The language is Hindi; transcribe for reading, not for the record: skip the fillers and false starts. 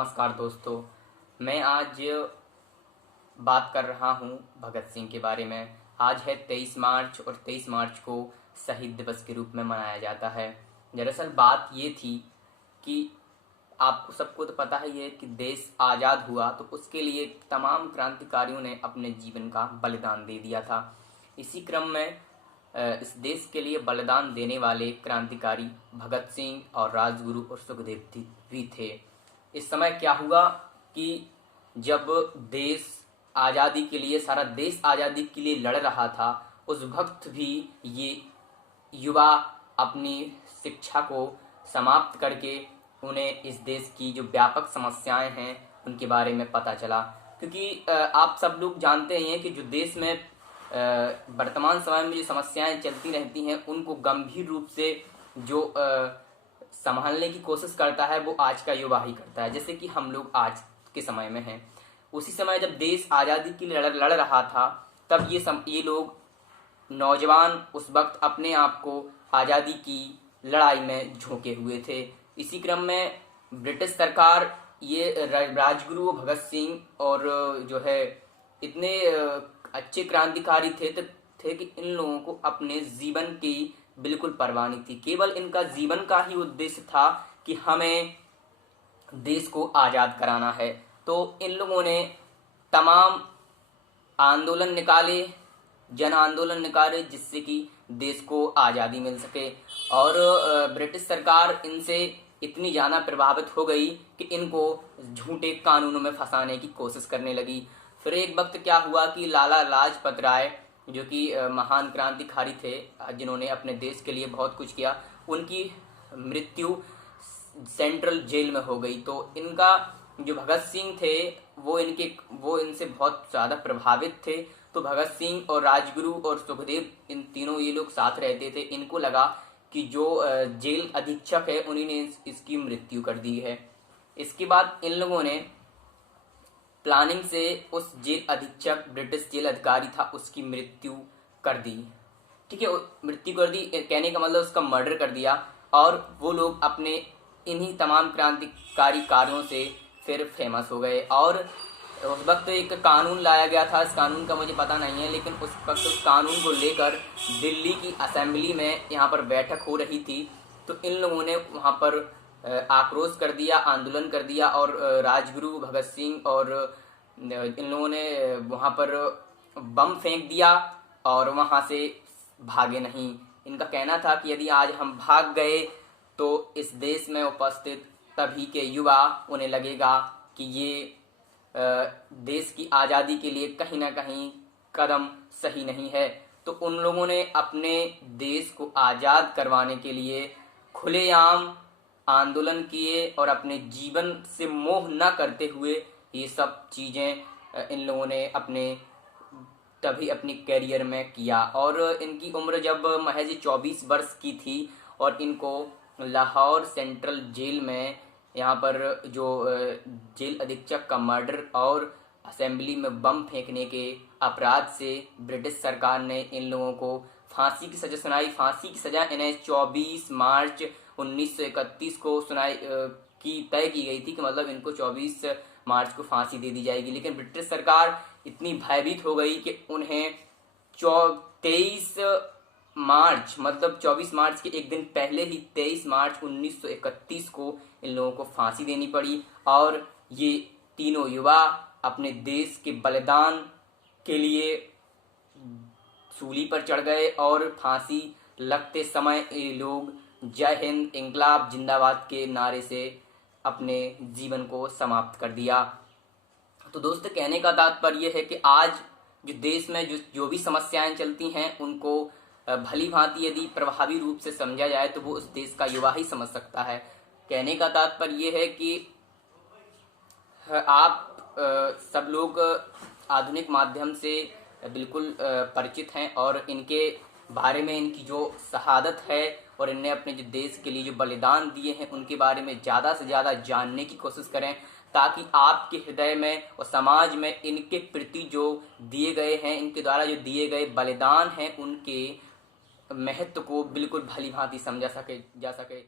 नमस्कार दोस्तों, मैं आज बात कर रहा हूं भगत सिंह के बारे में। आज है 23 मार्च और 23 मार्च को शहीद दिवस के रूप में मनाया जाता है। दरअसल बात ये थी कि आपको सबको तो पता ही है कि देश आज़ाद हुआ तो उसके लिए तमाम क्रांतिकारियों ने अपने जीवन का बलिदान दे दिया था। इसी क्रम में इस देश के लिए बलिदान देने वाले क्रांतिकारी भगत सिंह और राजगुरु और सुखदेव भी थे। इस समय क्या हुआ कि जब देश आज़ादी के लिए सारा देश आज़ादी के लिए लड़ रहा था, उस वक्त भी ये युवा अपनी शिक्षा को समाप्त करके उन्हें इस देश की जो व्यापक समस्याएं हैं उनके बारे में पता चला। क्योंकि आप सब लोग जानते हैं कि जो देश में वर्तमान समय में जो समस्याएं चलती रहती हैं उनको गंभीर रूप से जो संभालने की कोशिश करता है वो आज का युवा ही करता है। जैसे कि हम लोग आज के समय में हैं, उसी समय जब देश आज़ादी के लिए लड़ रहा था तब ये लोग नौजवान उस वक्त अपने आप को आज़ादी की लड़ाई में झोंके हुए थे। इसी क्रम में ब्रिटिश सरकार ये राजगुरु भगत सिंह और जो है इतने अच्छे क्रांतिकारी थे कि इन लोगों को अपने जीवन की बिल्कुल परवाह नहीं थी। केवल इनका जीवन का ही उद्देश्य था कि हमें देश को आज़ाद कराना है। तो इन लोगों ने तमाम आंदोलन निकाले, जन आंदोलन निकाले, जिससे कि देश को आज़ादी मिल सके। और ब्रिटिश सरकार इनसे इतनी ज़्यादा प्रभावित हो गई कि इनको झूठे कानूनों में फंसाने की कोशिश करने लगी। फिर एक वक्त क्या हुआ कि लाला लाजपत राय, जो कि महान क्रांतिकारी थे जिन्होंने अपने देश के लिए बहुत कुछ किया, उनकी मृत्यु सेंट्रल जेल में हो गई। तो इनका जो भगत सिंह थे वो इनसे बहुत ज़्यादा प्रभावित थे। तो भगत सिंह और राजगुरु और सुखदेव, इन तीनों ये लोग साथ रहते थे। इनको लगा कि जो जेल अधीक्षक है उन्हीं ने इसकी मृत्यु कर दी है। इसके बाद इन लोगों ने प्लानिंग से उस जेल अधीक्षक, ब्रिटिश जेल अधिकारी था, उसकी मृत्यु कर दी। ठीक है, मृत्यु कर दी कहने का मतलब उसका मर्डर कर दिया। और वो लोग अपने इन्हीं तमाम क्रांतिकारी कार्यों से फिर फेमस हो गए। और उस वक्त एक कानून लाया गया था, इस कानून का मुझे पता नहीं है, लेकिन उस वक्त उस कानून को लेकर दिल्ली की असेंबली में यहाँ पर बैठक हो रही थी। तो इन लोगों ने वहाँ पर आक्रोश कर दिया, आंदोलन कर दिया। और राजगुरु भगत सिंह और इन लोगों ने वहाँ पर बम फेंक दिया और वहाँ से भागे नहीं। इनका कहना था कि यदि आज हम भाग गए तो इस देश में उपस्थित तभी के युवा, उन्हें लगेगा कि ये देश की आज़ादी के लिए कहीं ना कहीं कदम सही नहीं है। तो उन लोगों ने अपने देश को आज़ाद करवाने के लिए खुलेआम आंदोलन किए और अपने जीवन से मोह न करते हुए ये सब चीज़ें इन लोगों ने तभी अपनी कैरियर में किया। और इनकी उम्र जब महज 24 वर्ष की थी और इनको लाहौर सेंट्रल जेल में, यहाँ पर जो जेल अधीक्षक का मर्डर और असेंबली में बम फेंकने के अपराध से ब्रिटिश सरकार ने इन लोगों को फांसी की सज़ा सुनाई। फांसी की सज़ा इन्हें 24 मार्च 1931 को तय की गई थी कि मतलब इनको 24 मार्च को फांसी दे दी जाएगी। लेकिन ब्रिटिश सरकार इतनी भयभीत हो गई कि उन्हें 23 मार्च मतलब 24 मार्च के एक दिन पहले ही 23 मार्च 1931 को इन लोगों को फांसी देनी पड़ी। और ये तीनों युवा अपने देश के बलिदान के लिए सूली पर चढ़ गए और फांसी लगते समय ये लोग जय हिंद, इंकलाब जिंदाबाद के नारे से अपने जीवन को समाप्त कर दिया। तो दोस्त, कहने का तात्पर्य है कि आज जो देश में जो भी समस्याएं चलती हैं उनको भली भांति यदि प्रभावी रूप से समझा जाए तो वो उस देश का युवा ही समझ सकता है। कहने का तात्पर्य ये है कि आप सब लोग आधुनिक माध्यम से बिल्कुल परिचित हैं और इनके बारे में, इनकी जो शहादत है और इनने अपने जो देश के लिए जो बलिदान दिए हैं उनके बारे में ज़्यादा से ज़्यादा जानने की कोशिश करें, ताकि आपके हृदय में और समाज में इनके प्रति जो दिए गए हैं, इनके द्वारा जो दिए गए बलिदान हैं, उनके महत्व को बिल्कुल भली भांति समझा जा सके।